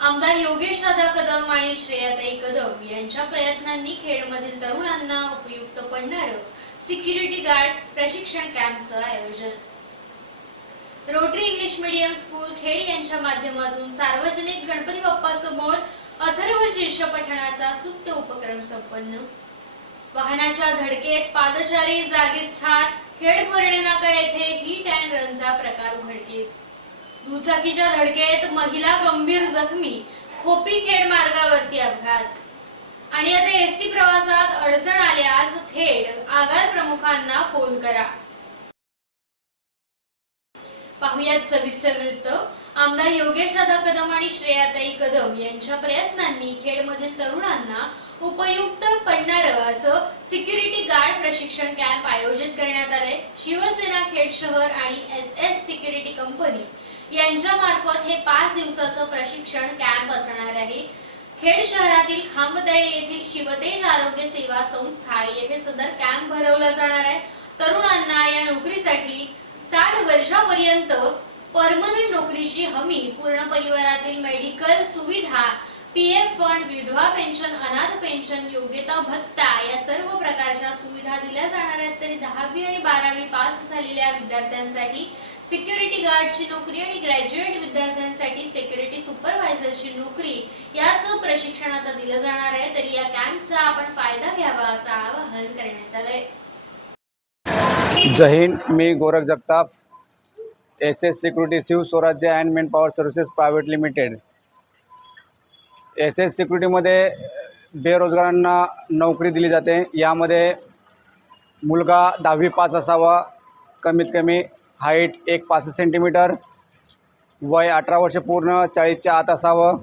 आमदार योगेश राधा कदम आणि श्रेयाताई कदम यांच्या प्रयत्नांनी खेडमधील तरुणांना उपयुक्त पडणार सिक्युरिटी गार्ड प्रशिक्षण कॅम्पचं आयोजन. Rotary English medium school Khed यांच्या माध्यमातून सार्वजनिक गणपती बाप्पा समोर अथर्व शीर्ष पठणाचा सुप्त उपक्रम संपन्न. वाहनाच्या धडकेत पादचारी जागीच ठार. खेड पर्णे नाका येथे हिट अँड रनचा प्रकार उघडकीस दुचाकीच्या धडकेत महिला गंभीर जखमी खोपी खेड मार्गावरती अपघात. आणि आता एस टी प्रवासात अडचण आल्यास थेट आगार प्रमुखांना फोन करा. पाहुयात सविस्तर वृत्त. आमदार योगेश दादा कदम आणि श्रेयाताई कदम यांच्या प्रयत्नांनी खेडमधील तरुणांना उपयुक्त पडणारं असं सिक्युरिटी गार्ड प्रशिक्षण कॅम्प आयोजित करण्यात आलंय. शिवसेना खेड शहर आणि एस एस सिक्युरिटी कंपनी यांच्या मार्फत हे पाच दिवसाचं प्रशिक्षण कॅम्प असणार आहे. खेड शहरातील खांबतळे येथील शिवतेज आरोग्य सेवा संस्था येथे सदर कॅम्प भरवला जाणार आहे. तरुणांना या नोकरीसाठी साठ वर्षापर्यंत परमनंट नोकरीची हमी पूर्ण परिवारातील मेडिकल सुविधा पीएफ फंड विधवा पेन्शन अनाथ पेन्शन योग्यता भत्ता या सर्व प्रकारच्या सुविधा दिल्या जाणार आहेत. तरी दहावी आणि बारावी पास झालेल्या विद्यार्थ्यांसाठी सिक्युरिटी गार्डची नोकरी आणि ग्रॅज्युएट विद्यार्थ्यांसाठी सिक्युरिटी सुपरवायझरची नोकरी याच प्रशिक्षण आता दिलं जाणार आहे. तरी या कॅम्पचा आपण फायदा घ्यावा असं आवाहन करण्यात आलंय. जय हिंद मी Gorakh Jagtap. S S security Shiv Swarajya and manpower services private limited S S सिक्युरिटीमध्ये बेरोजगारांना नोकरी दिली जाते. यामध्ये मुलगा दहावी पास असावा कमीत कमी हाईट एक पासष्ट सेंटीमीटर वय अठरा वर्ष पूर्ण चाळीसच्या आत असावं.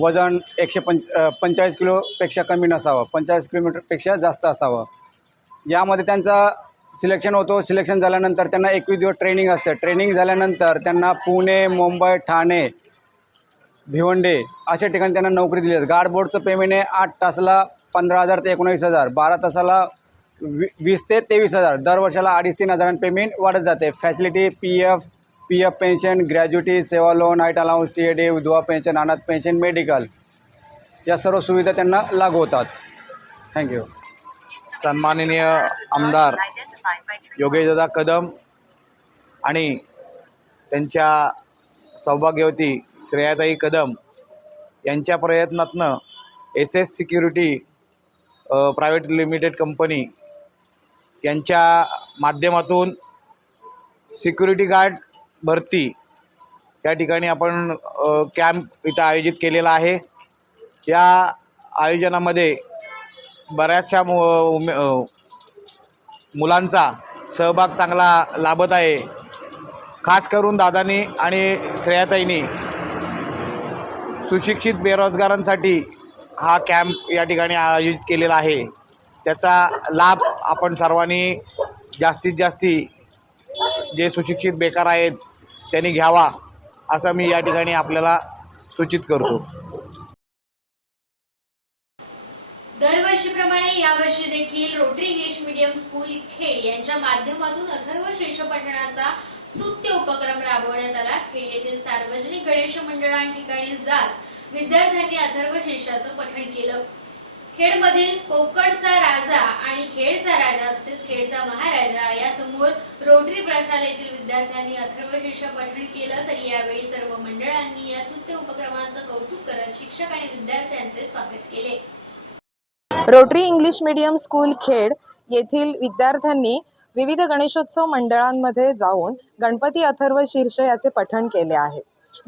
वजन एकशे पंच पंचेचाळीस किलोपेक्षा कमी नसावं. पंचेचाळीस किलोमीटरपेक्षा जास्त असावं. यामध्ये त्यांचा सिलेक्शन होतो. सिलेक्शन झाल्यानंतर त्यांना एकवीस दिवस ट्रेनिंग असते. ट्रेनिंग झाल्यानंतर त्यांना पुणे मुंबई ठाणे भिवंडे अशा ठिकाणी त्यांना नोकरी दिली जाते. गार्ड बोर्डचं पेमेंट आहे आठ तासाला पंधरा हजार ते एकोणीस हजार. बारा तासाला वी वीस ते तेवीस हजार. दर वर्षाला अडीच तीन हजारांनी पेमेंट वाढत जाते. Facility P F P F pension gratuity सेवा loan height allowance T A D विधवा पेन्शन अनाथ पेन्शन मेडिकल या सर्व सुविधा त्यांना लागू होतात. थँक्यू सन्माननीय आमदार योगेशदादा कदम आणि त्यांच्या सौभाग्यवती श्रेयाताई कदम यांच्या प्रयत्नातनं S S security private limited company यांच्या माध्यमातून सिक्युरिटी गार्ड भरती या ठिकाणी आपण कॅम्प इथं आयोजित केलेला आहे. या आयोजनामध्ये बऱ्याचशा मु उमे मुलांचा सहभाग चांगला लाभत आहे. खास करून दादानी आणि श्रेयाताईंनी. सुशिक्षित बेरोजगारांसाठी हा कॅम्प या ठिकाणी आयोजित केलेला आहे. त्याचा लाभ आपण सर्वांनी जास्तीत जास्ती जे सुशिक्षित बेकार आहेत त्यांनी घ्यावा असं मी या ठिकाणी आपल्याला सूचित करतो. दरवर्षीप्रमाणे यावर्षी देखील रोटरी मीडियम स्कूल खेड यांच्या माध्यमातून अथर्व शेष पठणाचा सुत्य उपक्रम राबवण्यात आला. खेड येथील सार्वजनिक गणेश मंडळांठिकाणी जात विद्यार्थ्यांनी अथर्व शेषाचं पठण केलं. खेडमधील कोकणचा राजा आणि खेडचा राजा तसेच खेडचा महाराजा या समोर रोटरी प्रशालेतील विद्यार्थ्यांनी अथर्व पठण केलं. तर यावेळी सर्व मंडळांनी या सुत्य उपक्रमाचं कौतुक करत शिक्षक आणि विद्यार्थ्यांचे स्वागत केले. Rotary English medium school Khed येथील विद्यार्थ्यांनी विविध गणेशोत्सव मंडळांमध्ये जाऊन गणपती अथर्व शीर्ष याचे पठण केले आहे.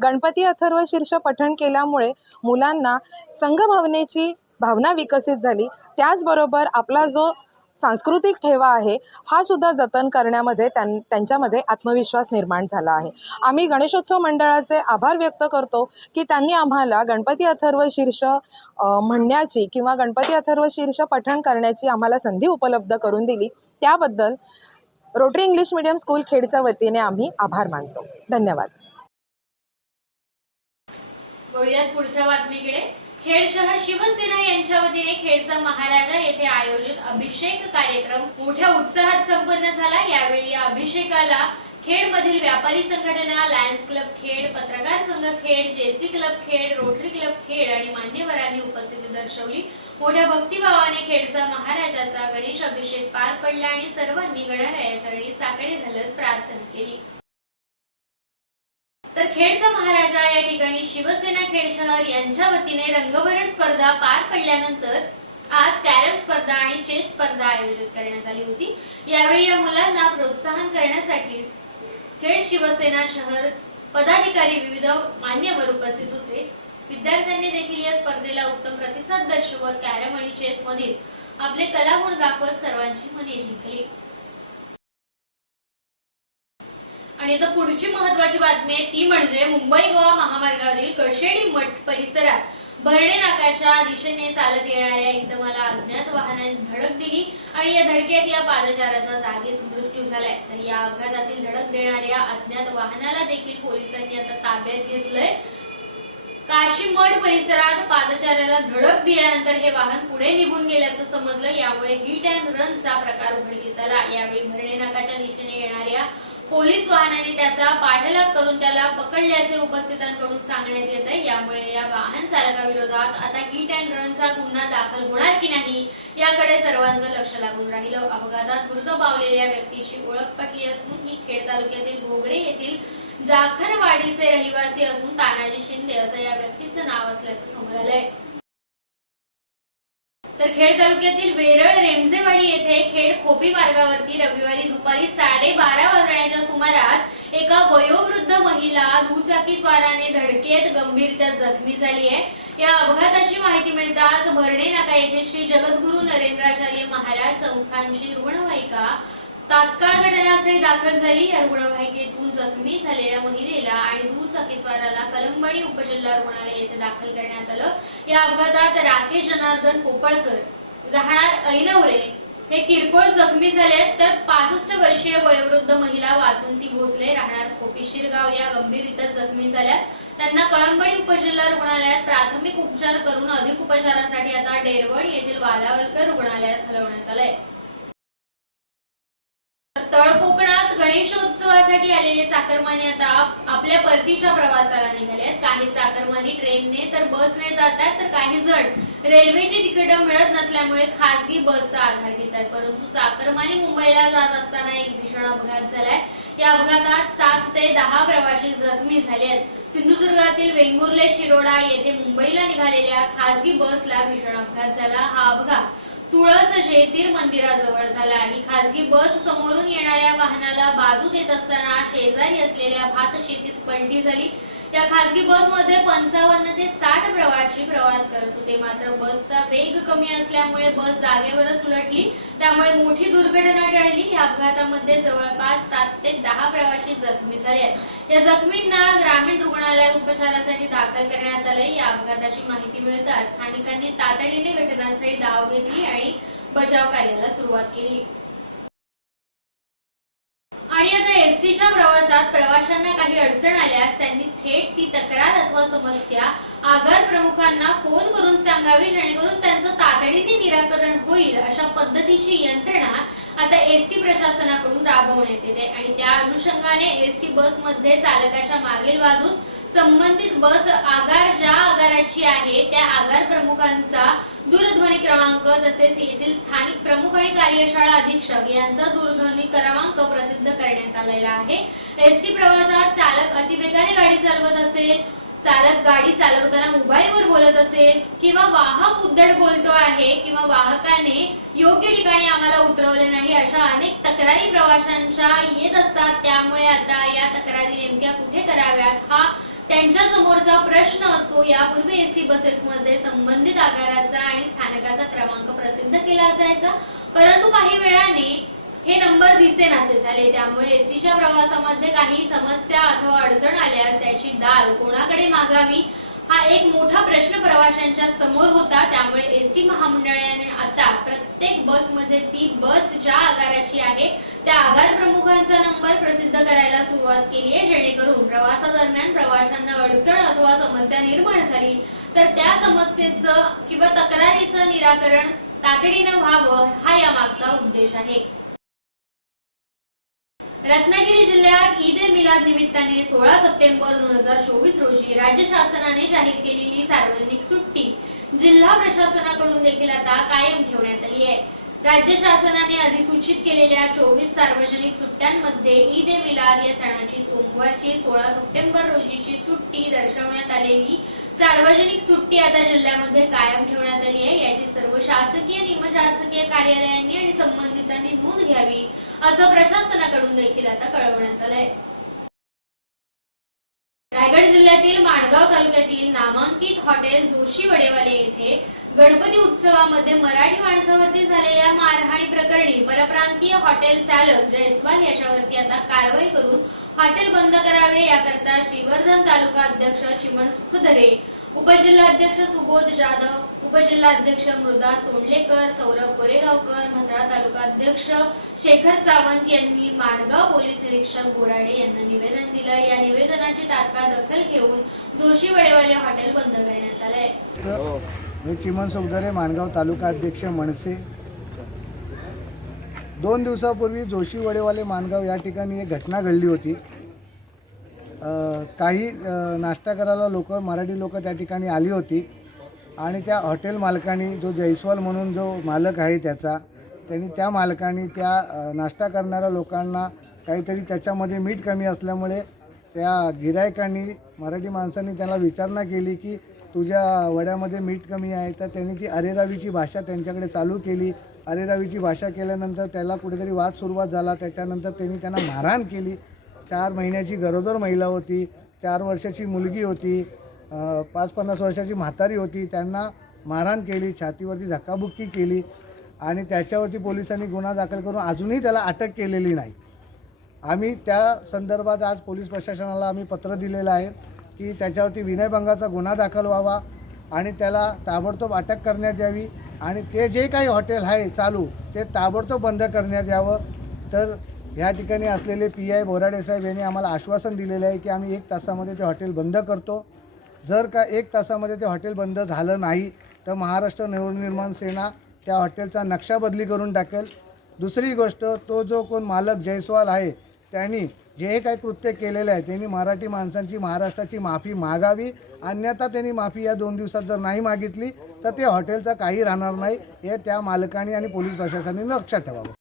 गणपती अथर्व शीर्ष पठण केल्यामुळे मुलांना संघभावनेची भावना विकसित झाली. त्याचबरोबर आपला जो सांस्कृतिक ठेवा आहे हा सुद्धा जतन करण्यामध्ये त्यां त्यांच्यामध्ये आत्मविश्वास निर्माण झाला आहे. आम्ही गणेशोत्सव मंडळाचे आभार व्यक्त करतो की त्यांनी आम्हाला गणपती अथर्व शीर्ष म्हणण्याची किंवा गणपती अथर्व शीर्ष पठण करण्याची आम्हाला संधी उपलब्ध करून दिली. त्याबद्दल रोटरी इंग्लिश मीडियम स्कूल खेडच्या वतीने आम्ही आभार मानतो. धन्यवाद. पुढच्या बातमीकडे. खेड शहर शिवसेना यांच्या वतीने खेडचा महाराजा येथे आयोजित अभिषेक कार्यक्रम मोठ्या उत्साहात संपन्न झाला. यावेळी या अभिषेकाला खेड मधील व्यापारी संघटना लायन्स क्लब खेड पत्रकार संघ Khed JC club Khed Rotary club Khed आणि मान्यवरांनी उपस्थिती दर्शवली. मोठ्या भक्तिभावाने खेडचा महाराजाचा गणेश अभिषेक पार पडला आणि सर्वांनी गणरायाच्या चरणी साकडे घालत प्रार्थना केली. तर खेडचा महाराजा या ठिकाणी शिवसेना खेड शहर यांच्या वतीने रंगभरण स्पर्धा पार पडल्यानंतर आज कॅरम स्पर्धा आणि चेस स्पर्धा आयोजित करण्यात आली होती. यावेळी या मुलांना प्रोत्साहन करण्यासाठी खेड शिवसेना शहर पदाधिकारी विविध मान्यवर उपस्थित होते. विद्यार्थ्यांनी देखील या स्पर्धेला उत्तम प्रतिसाद दर्शवत कॅरम आणि चेस मधील आपले कलागुण दाखवत सर्वांची मने जिंकली. आणि आता पुढची महत्वाची बातमी आहे ती म्हणजे मुंबई गोवा महामार्गावरील कशेडी मठ परिसरात भरणे नाकाच्या दिशेने चालत येणाऱ्या इसमाला अज्ञात वाहनाने धडक दिली आणि या धडकेत या पादचाराचा जागीच मृत्यू झालाय. तर या अपघातातील धडक देणाऱ्या अज्ञात वाहनाला देखील पोलिसांनी आता ताब्यात घेतलंय. काशीमठ परिसरात पादचाऱ्याला धडक दिल्यानंतर हे वाहन पुढे निघून गेल्याचं समजलं. यामुळे हिट अँड रनचा प्रकार उघडकीस आला. यावेळी भरणे नाकाच्या दिशेने येणाऱ्या पोलीस वाहनाने त्याचा पाठलाग करून त्याला पकडल्याचे उपस्थितांकडून सांगण्यात येत आहे. यामुळे या वाहन चालकाविरोधात आता हिट अँड रनचा गुन्हा दाखल होणार की नाही याकडे सर्वांचं लक्ष लागून राहिलं. अपघातात मृत पावलेल्या व्यक्तीची ओळख पटली असून ही खेड तालुक्यातील भोगरे येथील जाखरवाडीचे रहिवासी असून तानाजी शिंदे असं या व्यक्तीचं नाव असल्याचं समोर आलंय. तर खेड तालुक्यातील वेरळ रेमजेवाडी येथे खेड खोपी मार्गावरती रविवारी दुपारी साडेबारा वाजण्याच्या सुमारास एका वयोवृद्ध महिला दुचाकी स्वाराने धडकेत गंभीरत्या जखमी झाली आहे. या अपघाताची माहिती मिळताच भरणे नाका येथे श्री जगद्गुरु नरेंद्राचार्य महाराज संस्थानची रुग्णवाहिका तात्काळ घटनास्थळी दाखल झाली. या रुग्णवाहिकेतून जखमी झालेल्या महिलेला आणि दुचाकीस्वाराला कलंबणी उपजिल्हा रुग्णालय येथे दाखल करण्यात आलं. या अपघातात राकेश जनार्दन पोपळकर राहणार ऐनवरे हे किरकोळ जखमी झाले तर पासष्ट वर्षीय वयोवृद्ध महिला वासंती भोसले राहणार कोपी शिरगाव या गंभीररित्या जखमी झाल्या. त्यांना कळंबणी उपजिल्हा रुग्णालयात प्राथमिक उपचार करून अधिक उपचारासाठी आता डेरवड येथील वालावलकर रुग्णालयात हलवण्यात आलंय. तळ कोकणात गणेशोत्सवासाठी आलेले चाकरमानी आता आपल्या परतीच्या प्रवासाला निघाले आहेत. काही चाकरमानी ट्रेनने तर बसने जातात तर काही जण रेल्वेची तिकीट मिळत नसल्यामुळे खासगी बसचा आधार घेतात परंतु चाकरमानी मुंबईला जात असताना एक भीषण अपघात झालाय. या अपघातात सात ते दहा प्रवासी जखमी झाले आहेत. सिंधुदुर्गातील वेंगुर्ले शिरोडा येथे मुंबईला निघालेल्या खासगी बसला भीषण अपघात झाला. हा अपघात तुळस जयतीर मंदिराजवळ झाला ही खासगी बस समोरून येणाऱ्या वाहनाला बाजू देत असताना शेजारी असलेल्या भात शेतीत पलटी झाली. त्या खासगी बसमध्ये पंचावन्न ते साठ प्रवासी प्रवास करत होते. मात्र बसचा वेग कमी असल्यामुळे बस जागेवरच उलटली. त्यामुळे मोठी दुर्घटना टळली. या अपघातामध्ये जवळपास सात ते दहा प्रवासी जखमी झाले आहेत. या जखमींना ग्रामीण रुग्णालयात उपचारासाठी दाखल करण्यात आले या अपघाताची माहिती मिळताच स्थानिकांनी तातडीने घटनास्थळी धाव घेतली आणि बचाव कार्याला सुरुवात केली. आणि आता एस टीच्या प्रवासात प्रवाशांना काही अडचण आल्यास त्यांनी थेट ती तक्रार अथवा समस्या आगार प्रमुखांना फोन करून सांगावी जेणेकरून त्यांचं तातडीने निराकरण होईल अशा पद्धतीची यंत्रणा आता एस टी प्रशासनाकडून राबवण्यात येते. आणि त्या अनुषंगाने एस टी बसमध्ये चालकाच्या मागील बाजूस संबंधित बस आगार ज्या आगाराची आहे त्या आगार प्रमुखांचा दूरध्वनी क्रमांक तसेच येथील स्थानिक प्रमुख आणि कार्यशाळा अधीक्षक यांचा दूरध्वनी क्रमांक प्रसिद्ध करण्यात आलेला आहे. एस टी प्रवासात चालक अतिवेगाने गाडी चालवत असेल चालक गाडी चालवताना मोबाईलवर बोलत असेल किंवा वाहक उद्दड बोलतो आहे किंवा वाहकाने योग्य ठिकाणी आम्हाला उतरवले नाही अशा अनेक तक्रारी प्रवाशांच्या येत असतात. त्यामुळे आता या तक्रारी नेमक्या कुठे कराव्यात? हा त्यांच्या समोरचा प्रश्न असतो. यापूर्वी एस टी बसेसमध्ये संबंधित आकाराचा आणि स्थानकाचा क्रमांक प्रसिद्ध केला असायचा. परंतु काही वेळाने हे नंबर दिसेनासे झाले. त्यामुळे एस टीच्या प्रवासामध्ये काही समस्या अथवा अडचण आल्यास त्याची दाल कोणाकडे मागावी? हा एक मोठा प्रश्न प्रवाशांच्या समोर होता. त्यामुळे एस टी महामंडळाने आता प्रत्येक बसमध्ये ती बस ज्या आगाराची आहे त्या आगार प्रमुखांचा नंबर प्रसिद्ध करायला सुरुवात केली आहे. जेणेकरून प्रवासादरम्यान प्रवाशांना अडचण अथवा समस्या निर्माण झाली तर त्या समस्येचं किंवा तक्रारीचं निराकरण तातडीनं व्हावं हा या मागचा उद्देश आहे. रत्नागिरी जिल्ह्यात ईद ए मिलाद निमित्ताने सोळा सप्टेंबर दोन हजार चोवीस रोजी राज्य शासनाने जाहीर केलेली सार्वजनिक सुट्टी जिल्हा प्रशासनाकडून देखील आता कायम ठेवण्यात आली आहे. राज्य शासनाने अधिसूचित केलेल्या चोवीस सार्वजनिक सुट्ट्यांमध्ये ईद ए मिलाद या सणाची सोमवारची सोळा सप्टेंबर रोजीची सुट्टी दर्शवण्यात आलेली. सार्वजनिक सुट्टी आता जिल्ह्यामध्ये कायम ठेवण्यात आली आहे. याची सर्व शासकीय निमशासकीय कार्यालयांनी आणि संबंधितांनी नोंद घ्यावी असं प्रशासनाकडून देखील आता कळवण्यात आलंय. रायगड जिल्ह्यातील माणगाव तालुक्यातील नामांकित हॉटेल जोशी वडेवाले येथे गणपती उत्सवामध्ये मराठी माणसावरती झालेल्या मारहाणी प्रकरणी परप्रांतीय हॉटेल चालक जयस्वाल याच्यावरती आता कारवाई करून हॉटेल बंद करावे याकरता श्रीवर्धन तालुका अध्यक्ष चिमण सुखदरे उपजिल्हाध्यक्ष सुबोध जाधव उपजिल्हाध्यक्ष मृदा सोंडलेकर सौरभ कोरेगावकर म्हसळा तालुका अध्यक्ष शेखर सावंत यांनी माणगाव पोलीस निरीक्षक बोराडे यांना निवेदन दिलं. या निवेदनाची तात्काळ दखल घेऊन जोशी वडेवाले हॉटेल बंद करण्यात आलंय. मी चिमन सुखदरे माणगाव तालुका अध्यक्ष मनसे. दोन दिवसापूर्वी जोशी वडेवाले माणगाव या ठिकाणी एक घटना घडली होती. काही नाश्ता करायला लोक मराठी लोक त्या ठिकाणी आली होती. आणि त्या हॉटेल मालकाने जो जयस्वाल म्हणून जो मालक आहे त्याचा त्यांनी त्या मालकाने त्या नाश्ता करणाऱ्या लोकांना काहीतरी त्याच्यामध्ये मीठ कमी असल्यामुळे त्या गिरायकांनी मराठी माणसांनी त्याला विचारणा केली की तुझ्या वड्यामध्ये मीठ कमी आहे तर त्यांनी ती अरेरावीची भाषा त्यांच्याकडे चालू केली. अरेरावीची भाषा केल्यानंतर त्याला कुठेतरी वाद सुरुवात झाला. त्याच्यानंतर त्यांनी त्यांना मारहाण केली. चार महिन्याची गरोदर महिला होती चार वर्षाची मुलगी होती पाच पन्नास वर्षाची म्हातारी होती. त्यांना मारहाण केली छातीवरती धक्काबुक्की केली आणि त्याच्यावरती पोलिसांनी गुन्हा दाखल करून अजूनही त्याला अटक केलेली नाही. आम्ही त्या संदर्भात आज पोलीस प्रशासनाला आम्ही पत्र दिलेलं आहे. की त्याच्यावरती विनयभंगाचा गुन्हा दाखल व्हावा आणि त्याला ताबडतोब अटक करण्यात यावी आणि ते जे काही हॉटेल आहे चालू ते ताबडतोब बंद करण्यात यावं. तर ह्या ठिकाणी असलेले पी आय बोराडे साहेब यांनी आम्हाला आश्वासन दिलेलं आहे की आम्ही एक तासामध्ये ते हॉटेल बंद करतो. जर का एक तासामध्ये ते हॉटेल बंद झालं नाही तर महाराष्ट्र नवनिर्माण सेना त्या हॉटेलचा नक्षा बदली करून टाकेल. दुसरी गोष्ट तो जो कोण मालक जयस्वाल आहे त्यांनी जे काही कृत्य केलेले आहे त्यांनी मराठी माणसांची महाराष्ट्राची माफी मागावी. अन्यथा त्यांनी माफी या दोन दिवसात जर नाही मागितली तर ते हॉटेलचं काही राहणार नाही. हे त्या मालकाने आणि पोलीस प्रशासनाने लक्षात ठेवावं.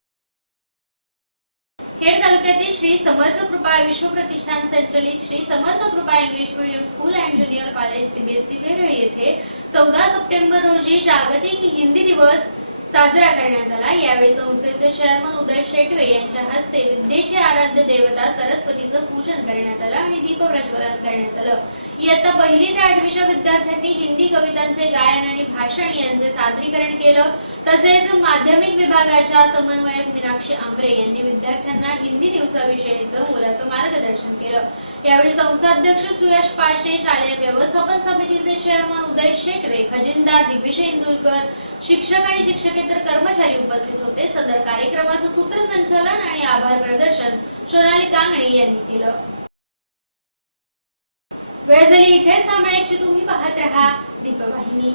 खेड तालुक्यातील श्री समर्थ कृपा विश्व प्रतिष्ठान संचलित Shri Samarth Krupa English medium school and junior college CBSE Verali येथे चौदा सप्टेंबर रोजी जागतिक हिंदी दिवस साजरा करण्यात आला. यावेळी संस्थेचे चेअरमन उदय शेटवे यांच्या हस्ते विद्येची आराध्य देवता सरस्वतीचं पूजन करण्यात आलं आणि दीप प्रज्वलन करण्यात आलं. इयत्ता पहिली ते आठवीच्या विद्यार्थ्यांनी हिंदी कवितांचे गायन आणि भाषण यांचे सादरीकरण केलं. तसेच माध्यमिक विभागाच्या समन्वयक मीनाक्षी आंबरे यांनी विद्यार्थ्यांना हिंदी दिवसाविषयीचं मोलाचं मार्गदर्शन केलं. यावेळी संस्थाध्यक्ष सुयश पाशे शालेय व्यवस्थापन समितीचे चेअरमन उदय शेटवे खजिनदार दिग्विजय इंदुलकर शिक्षक आणि शिक्षकेतर कर्मचारी उपस्थित होते. सदर कार्यक्रमाचं सूत्रसंचालन आणि आभार प्रदर्शन सोनाली कांगणे यांनी केलं. वेळ झाली इथेच थांबण्याची तुम्ही पाहत रहा. दीपवाहिनी.